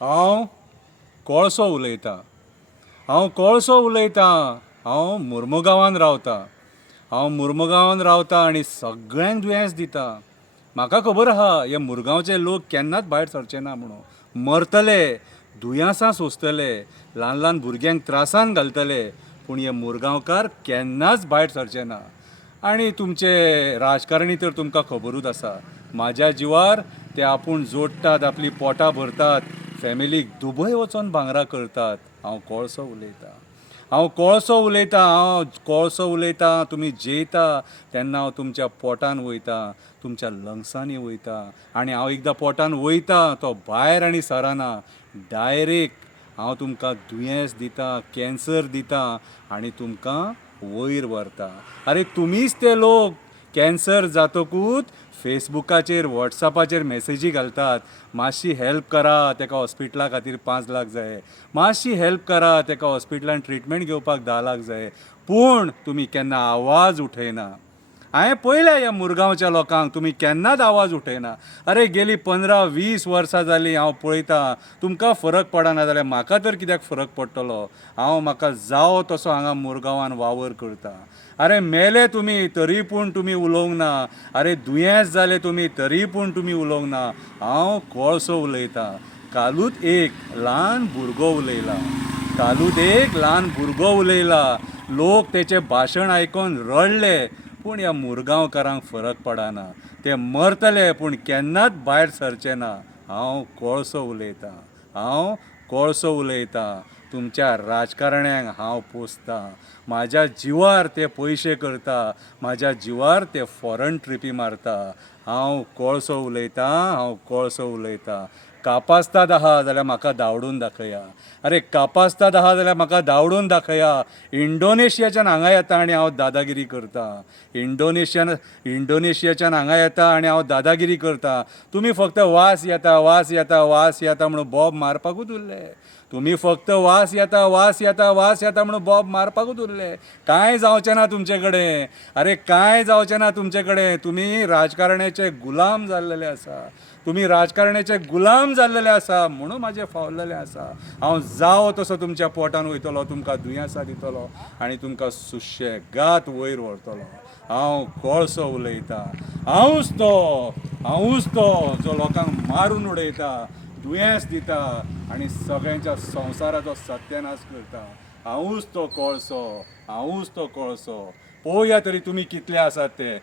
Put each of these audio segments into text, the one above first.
हांव कोळसो उलयतां. हांव मुर्मुगांवांत रावतां. हांव मुर्मुगांवांत रावतां आनी सगळ्यांक दुयेंस दिता. म्हाका खबर आहा हे मुरगांवचे लोक केन्नाच भायर सरचे ना म्हणून. मरतले, दुयेंसां सोंसतले, ल्हान ल्हान भुरग्यांक त्रासान घालतले, पूण हे मुरगांवकार केन्नाच भायर सरचे ना. आनी तुमचे राजकारणी तर तुमकां खबरूच आसा. म्हाज्या जिवार ते आपूण जोडटात, आपली पोटां भरतात, फॅमिलीक दुबय वचोन भांगरां करतात. हांव कोळसो उलयतां. तुमी जेयता तेन्ना हांव तुमच्या पोटान वयता, तुमच्या लंग्सांनी वयता. आनी हांव एकदां पोटान वयता तो भायर आनी सराना. डायरेक्ट हांव तुमकां दुयेंस दितां, कॅन्सर दितां आनी तुमकां वयर व्हरता. आरे तुमीच ते लोक कॅन्सर जातकूच फेसबुकाचेर वॉट्सॅपाचेर मॅसेजी घालतात, मातशी हेल्प करा, ताका हॉस्पिटला खातीर 5 लाख जाय, मातशी हेल्प करा, ताका हॉस्पिटलान ट्रिटमेंट घेवपाक 10 लाख जाय, पूण तुमी केन्ना आवाज उठयना. हांवें पळयल्या ह्या मुरगांवच्या लोकांक, तुमी केन्नाच आवाज उठयना. अरे गेलीं 15-20 वर्सां जालीं हांव पळयतां, तुमकां फरक पडना जाल्यार म्हाका तर कित्याक फरक पडटलो. म्हाका जावो तसो हांगा मुरगांवान वावर करता. अरे मेले तुमी तरी पूण तुमी उलोवंक ना. अरे दुयेंस जाले तुमी तरी पूण तुमी उलोवंक ना. हांव कोळसो उलयतां. कालूच एक ल्हान भुरगो उलयला. लोक तेचें भाशण आयकून रडले, पूण ह्या मुरगांवकारांक फरक पडना. ते मरतले पूण केन्नाच भायर सरचे ना. हांव कोळसो उलयतां. तुमच्या राजकारण्यांक हांव पोसतां. म्हाज्या जिवार ते पयशे करता, म्हाज्या जिवार ते फॉरेन ट्रिपी मारता. हांव कोळसो उलयतां. कापास्ताद आहा जाल्यार म्हाका धांवडून दाखया. अरे कापास्ताद आहा जाल्यार म्हाका धांवडून दाखया. इंडोनेशियाच्यान हांगा येता आनी हांव दादागिरी करतां. इंडोनेशियाच्यान हांगा येता आनी हांव दादागिरी करतां. तुमी फक्त वास येता म्हणून बॉब मारपाकूच उरले. तुमी फक्त वास येता म्हणून बॉब मारपाकूच उरले. कांय जावचें ना तुमचे कडेन. अरे कांय जावचें ना तुमचे कडेन. तुमी राजकारण्याचे गुलाम जाल्लेले आसा. म्हणून म्हाजें फावलेलें आसा. हांव जावो तसो तुमच्या पोटान वयतलो, तुमकां दुयेंसां दितलो आनी तुमकां सुशेगाद वयर व्हरतलो. हांव कोळसो उलयतां. हांवूच तो जो लोकांक मारून उडयता, दुयेंस दिता आनी सगळ्यांच्या संवसाराचो सत्यानाश करता. हांवूच तो कोळसो. पळोवया तरी तुमी कितले आसात ते.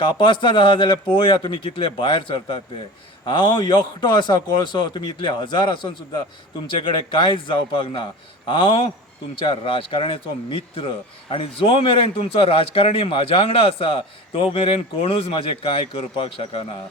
कापास्ताद आहा जाल्यार पळोवया तुमी कितले भायर सरतात ते. हांव एकटो आसा कोळसो. तुमी इतले हजार आसून सुद्दां तुमचे कडेन कांयच जावपाक ना. हांव तुमच्या राजकारण्याचो मित्र आनी जो मेरेन तुमचो राजकारणी म्हाज्या वांगडा आसा तो मेरेन कोणूच म्हाजें कांय करपाक शकना.